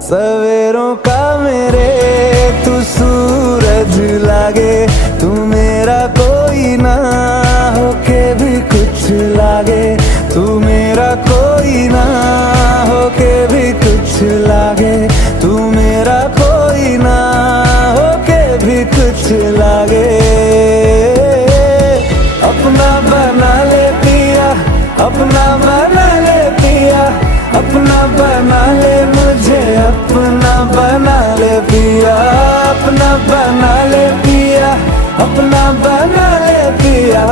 सवेरों का मेरे तू सूरज लागे, तू मेरा कोई ना होके भी कुछ लागे, तू मेरा कोई ना होके भी कुछ लागे, तू मेरा कोई ना होके भी कुछ लागे। अपना बना ले पिया, अपना बना ले पिया, अपना बना ले मुझे, अपना बना ले पिया, अपना बना ले पिया, अपना बना ले पिया।